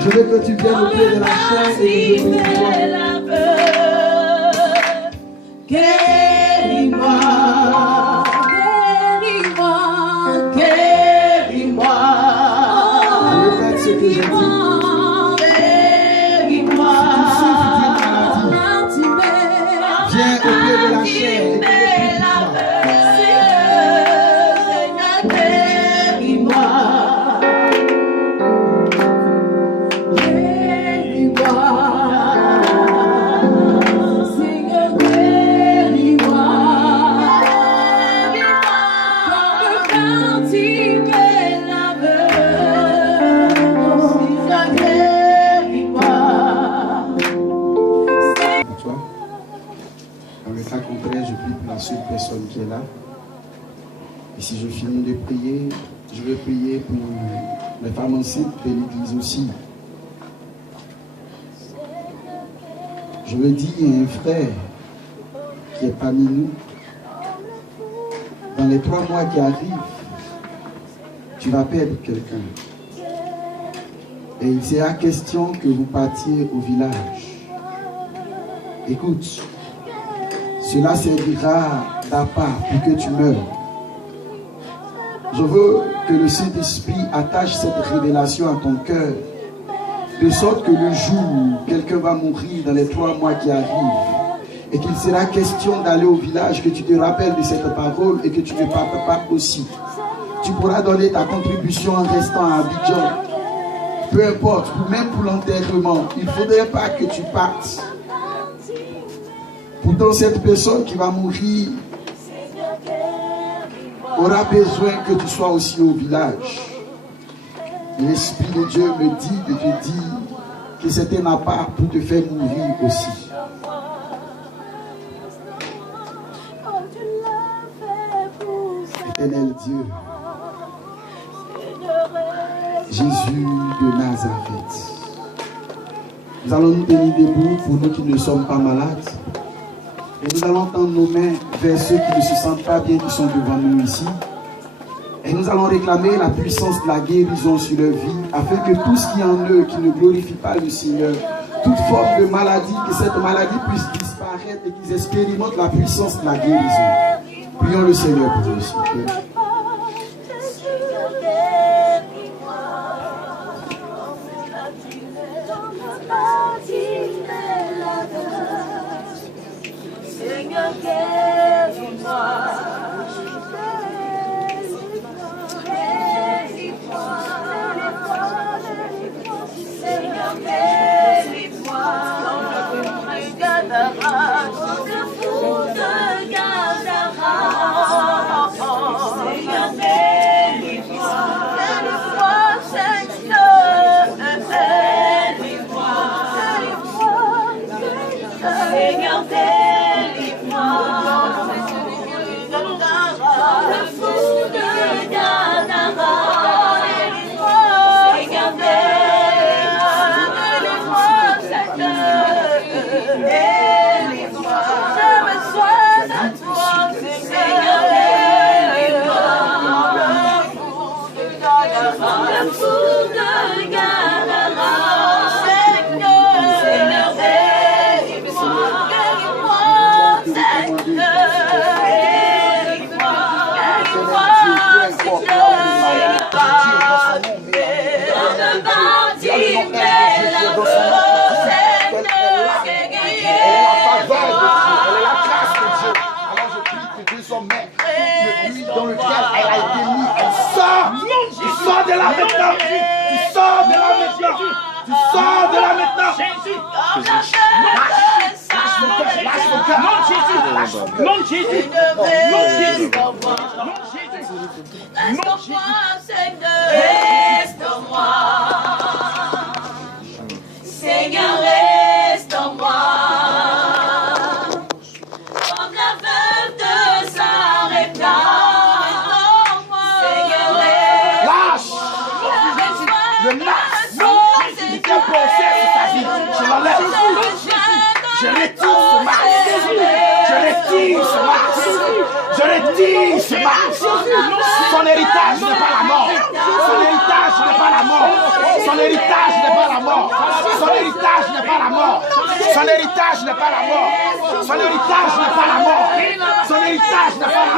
Je veux que tu viennes au pied de la chair et je veux guéris-moi, guéris-moi, guéris-moi. Répète ce que j'ai dit. Guéris-moi. Viens au pied de la chair et seule personne qui est là. Et si je finis de prier, je vais prier pour les femmes enceintes de l'église aussi. Je me dis, il y a un frère qui est parmi nous. Dans les 3 mois qui arrivent, tu vas perdre quelqu'un. Et il sera question que vous partiez au village. Écoute. Cela servira d'appât pour que tu meurs. Je veux que le Saint-Esprit attache cette révélation à ton cœur, de sorte que le jour où quelqu'un va mourir dans les 3 mois qui arrivent, et qu'il sera question d'aller au village, que tu te rappelles de cette parole et que tu ne partes pas aussi. Tu pourras donner ta contribution en restant à Abidjan. Peu importe, même pour l'enterrement, il ne faudrait pas que tu partes. Pourtant, cette personne qui va mourir aura besoin que tu sois aussi au village. L'Esprit de Dieu me dit de te dire que c'est un appart pour te faire mourir aussi. Éternel Dieu, Jésus de Nazareth, nous allons nous tenir debout pour nous qui ne sommes pas malades. Et nous allons tendre nos mains vers ceux qui ne se sentent pas bien, qui sont devant nous ici. Et nous allons réclamer la puissance de la guérison sur leur vie, afin que tout ce qui est en eux, qui ne glorifie pas le Seigneur, toute forme de maladie, que cette maladie puisse disparaître et qu'ils expérimentent la puissance de la guérison. Prions le Seigneur pour nous, s'il vous plaît. Seigneur, guéris-moi. Seigneur, guéris-moi. Dans le fou de Gadara. Seigneur, guéris-moi. Guéris-moi, Seigneur, guéris-moi. Seigneur, guéris-moi. Dans le fou de Gadara. Seigneur, guéris-moi, guéris-moi. J'ai besoin de toi, Seigneur, guéris-moi. Dans le fou de Gadara. Seigneur, guéris-moi. Guéris-moi, dans lequel elle a été mise, elle sort. Tu sors de là maintenant. Tu sors de là maintenant. Tu sors de là maintenant. Jésus. Lâche mon cœur. Non, Jésus. Non, Jésus. Non, Jésus. Restaure-moi, Seigneur. Restaure-moi. Seigneur, restaure-moi. Comme la veuve de Sarepta. Seigneur, lâche. Le masque qui était posé sur ta vie, je l'enlève. Je retire ce masque. Je retire ce masque. Je retire ce masque. Son héritage n'est pas la mort. Son héritage n'est pas la mort. Son héritage n'est pas la mort. Son héritage n'est pas la mort. Son héritage n'est pas la mort. Son héritage n'est pas la mort. Son héritage n'est pas la